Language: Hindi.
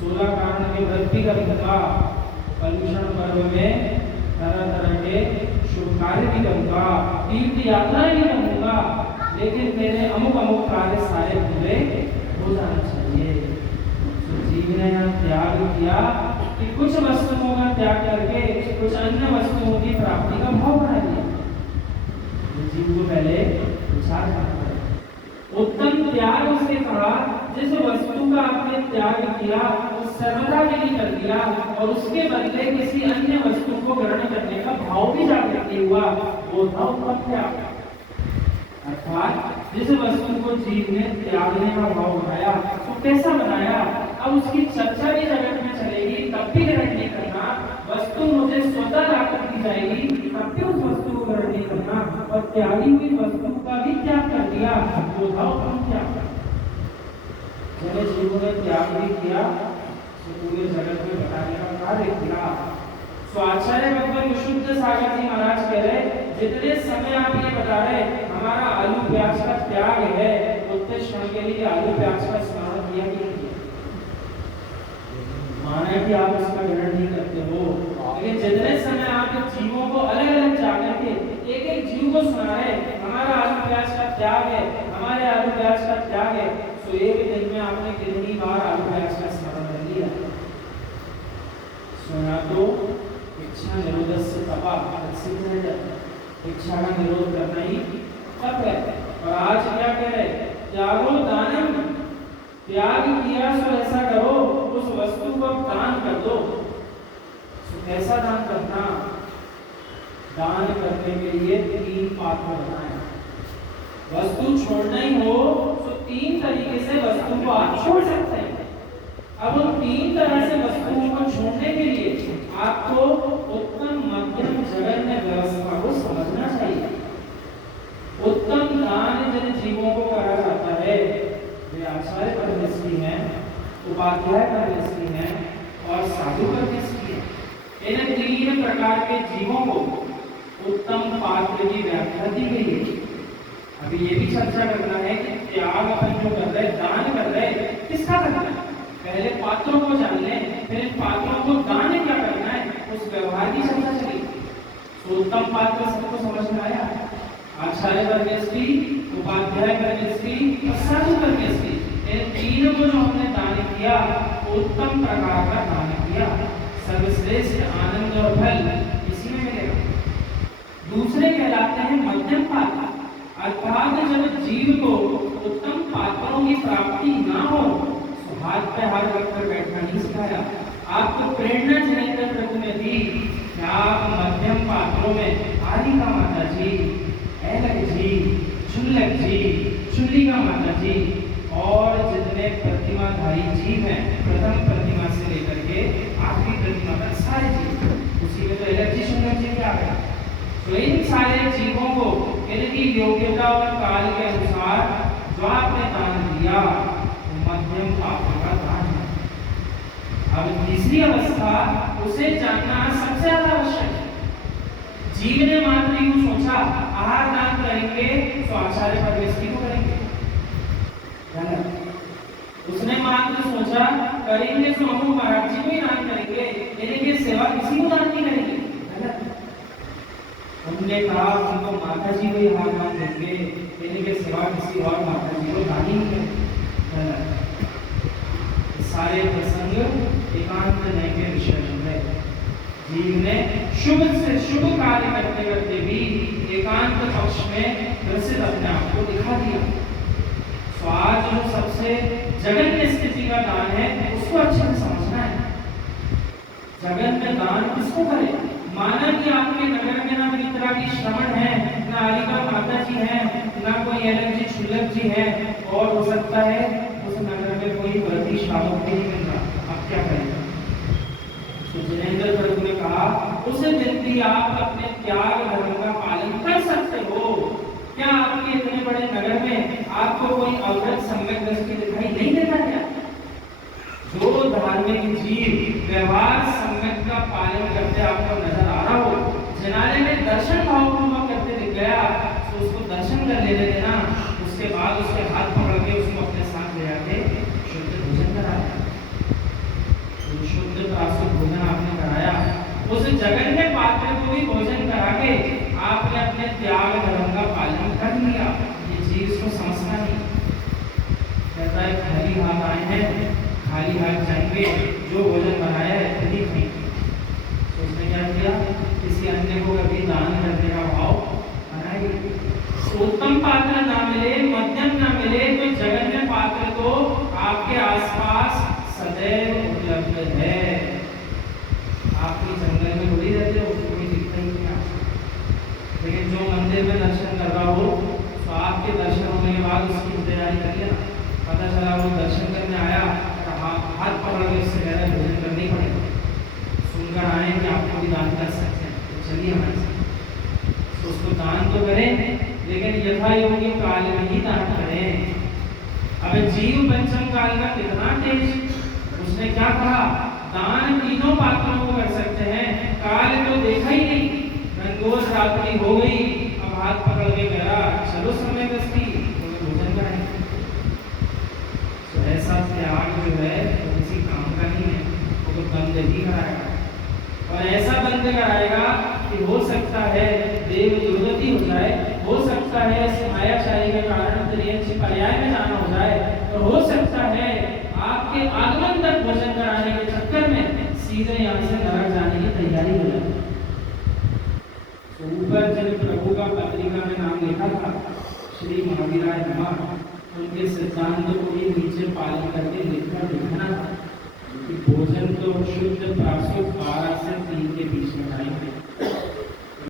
16 कारण की वृद्धि करूंगा, पर्युषण पर्व में तरह तरह के शुभ कार्य भी करूंगा, तीर्थ यात्राएं भी करूंगा, लेकिन मेरे अमुक अमुक कार्य सारे पूरे हो जाना चाहिए। तो जीव ने यहाँ त्याग किया कि कुछ वस्तुओं का त्याग करके कुछ अन्य वस्तुओं की प्राप्ति का भाव बना दिया। जीव को पहले विचार करना है। उत्तम त्याग उसने कहा, जिस वस्तु का आपने त्याग किया उस सर्वदा के लिए कर दिया और उसके बदले किसी अन्य वस्तु को ग्रहण करने का भाव भी जागृत हुआ, वो था उत्तम त्याग। अर्थात जिस वस्तु को जीव ने त्यागने का भाव बनाया तो कैसा बनाया, अब उसकी चर्चा भी जगत में चलेगी, तब भी ग्रहण नहीं करना। वस्तु मुझे स्वतः लाकर दी जाएगी, तब भी उस वस्तु को ग्रहण नहीं करना, और त्यागी हुई वस्तु का भी त्याग कर दिया, वो था उत्तम त्याग। जब जीवों ने त्याग भी किया तो पूरे जगत में बताने का कार्य किया। तो आचार्य भगवान विशुद्ध सागर जी महाराज कह रहे, जितने समय आप ये बता रहे हमारा आलू प्याज का त्याग है, उतने क्षण के लिए आलू प्याज का स्मरण किया कि नहीं किया? माना कि आप उसका ग्रहण नहीं करते हो, लेकिन जितने समय आप जीवों को अलग अलग जाकर के एक एक जीव को सुना रहे हमारा आलू प्याज का त्याग है, हमारे आलू प्याज का त्याग है, तो एक दिन में आपने कितनी बार आलू प्याज का स्मरण कर लिया? सुना तो इच्छा निरोध से तपा, इच्छा का निरोध करना ही तप है। और आज क्या कह रहे, त्यागो दानम, त्याग किया सो ऐसा करो, उस वस्तु को दान कर दो। तो कैसा दान करना? दान करने के लिए 3 पात्र बनाए। वस्तु छोड़ना ही हो तो 3 तरीके से वस्तु को आप छोड़ सकते हैं। अब उन 3 तरह से वस्तुओं को छोड़ने के लिए आपको उत्तम मध्यम जगन्य व्यवस्था को समझना चाहिए। उत्तम दान जिन जीवों को करा जाता है वे आचार्य परमेश्वरी हैं, उपाध्याय परमेश्वरी हैं और साधु परमेश्वरी हैं। इन 3 प्रकार के जीवों को उत्तम पात्र की व्याख्या दी गई है। अभी ये भी चर्चा करना है कि त्याग अपन जो कर रहे, दान कर रहे, किसका करना है? पहले पात्रों को जान लें, फिर इन पात्रों को दान क्या करना है उस व्यवहार की चर्चा चली। तो उत्तम पात्र सबको समझ में आया? आचार्य परमेश्वरी, उपाध्याय परमेश्वरी और साधु परमेश्वरी, इन 3 को जो हमने दान किया, उत्तम प्रकार का दान किया, सर्वश्रेष्ठ आनंद और फल इसी में मिलेगा। दूसरे कहलाते हैं मध्यम पात्र, अर्थात जब जीव को उत्तम पात्रों की प्राप्ति ना हो तो हाथ पे हाथ रखकर बैठना नहीं सिखाया। आपको प्रेरणा जनित प्रभु ने दी कि आप मध्यम पात्रों में आदिका माता जी, ऐलक जी, चुल्लक जी, चुल्लिका माता जी और जितने प्रतिमाधारी जीव हैं, प्रथम प्रतिमा से लेकर के आखिरी प्रतिमा तक सारे जीव, उसी में तो ऐलक जी, चुल्लक जी क्या है। तो इन सारे जीवों को इनकी योग्यता और काल के अनुसार जो आपने दान दिया वो मध्यम पात्र का दान है। अब तीसरी अवस्था उसे जानना सबसे ज्यादा आवश्यक है। जीव ने मात्र यूं सोचा आहार दान करेंगे तो आचार्य परमेश्वरी को करेंगे, उसने मात्र सोचा करेंगे तो अमुक महाराज जी को ही दान करेंगे, इनके सेवा किसी को दान नहीं करेंगे। उन्होंने कहा उनको माता जी को ही हार मान देंगे, इनके सिवा किसी और माता जी को दान ही नहीं करेंगे। सारे प्रसंग एकांत नय के विषय है। जीव ने शुभ से शुभ कार्य करते करते भी एकांत पक्ष में प्रसिद्ध अपने आप को दिखा दिया। तो आज जो सबसे जगन्य स्थिति का दान है उसको अच्छे से समझना है। जगन्य दान किसको करें? माना कि आपके नगर में ना मित्रा की श्रवण है, ना आलिका माता जी है, ना कोई ऐलक जी, चुल्लक जी है, और हो सकता है उस नगर में कोई व्रती श्रावक भी नहीं मिल रहा। आप क्या करेंगे? तो जिनेंद्र प्रभु ने कहा उस दिन भी आप अपने त्याग धर्म का पालन कर सकते हो। क्या आपके इतने बड़े नगर में आपको कोई अवृत सम्यक दृष्टि दिखाई नहीं देता क्या? जो धार्मिक जीव व्यवहार सम्यक का पालन करते आपको नजर आ रहा हो, जिनालय में दर्शन भावपूर्वक करते दिख गया तो उसको दर्शन कर लेने देना, उसके बाद उसके हाथ पकड़ के उसको अपने साथ ले जाके शुद्ध भोजन करा देना। भी भोजन करा के आपने अपने त्याग धर्म का पालन कर लिया। ये चीज को समझना नहीं। कहता है खाली हाथ आए हैं, खाली हाथ जाएंगे, जो भोजन बनाया है खुद ही खाएंगे। तो उसने क्या किया, किसी अन्य को कभी दान करने का भाव बनाएगी। उत्तम पात्र ना मिले, मध्यम ना मिले, तो जगन्य पात्र तो आपके आसपास सदैव उपलब्ध है। आपके जंगल में थोड़ी रहते हो, कोई दिखता ही नहीं आपको। लेकिन जो मंदिर में दर्शन कर रहा हो, तो आपके दर्शन होने के बाद उसकी तैयारी कर लेना। पता चला वो दर्शन करने आया, हाथ पकड़ के इससे ज़्यादा भोजन करनी पड़ेगा। सुनकर आए कि आपको भी दान कर सकते हैं, तो चलिए हमारे साथ। तो उसको दान तो करें, लेकिन यथा योगी काल में ही दान करें। अब जीव पंचम काल का कितना तेज। उसने क्या कहा, दान तीनों पात्रों को कर सकते हैं, काल तो देखा ही नहीं। गंगोज रात्रि हो गई, अब हाथ पकड़ के कहा चलो समय दस्ती भोजन कराएंगे। तो ऐसा त्याग जो है तो किसी काम का नहीं है, वो तो बंद ही कराएगा। और ऐसा बंद कराएगा कि हो सकता है देव दुर्गति हो जाए, हो सकता है इस मायाशाही के कारण त्रियंची पर्याय में जाना हो जाए, और हो सकता है आपके आगमन तक भोजन कराने के चक्कर में सीधे यहाँ से नरक जाने की तैयारी हो जाए। तो ऊपर जब प्रभु का पत्रिका में नाम लिखा था श्री महावीराय नमः, उनके सिद्धांतों को भी नीचे पालन करके लिखकर लिखना था कि भोजन तो शुद्ध प्रासुक 12